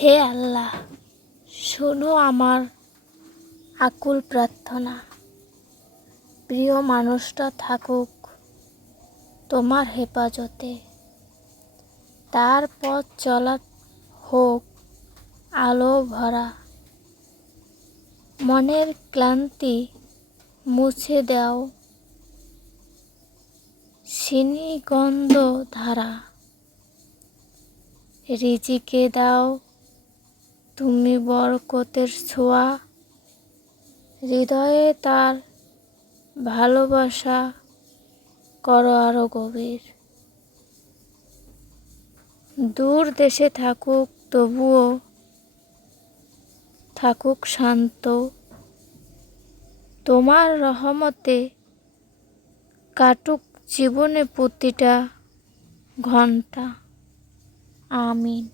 হে আল্লাহ, শোনো আমার আকুল প্রার্থনা। প্রিয় মানুষটা থাকুক তোমার হেফাজতে, তার পথ চলা হোক আলো ভরা। মনের ক্লান্তি মুছে দাও সিনিগন্ধ ধারা। রিজিকে দাও তুমি বরকতের ছোঁয়া, হৃদয়ে তার ভালোবাসা করো আরো গভীর। দূর দেশে থাকুক তবুও থাকুক শান্ত, তোমার রহমতে কাটুক জীবনে প্রতিটা ঘন্টা। আমিন।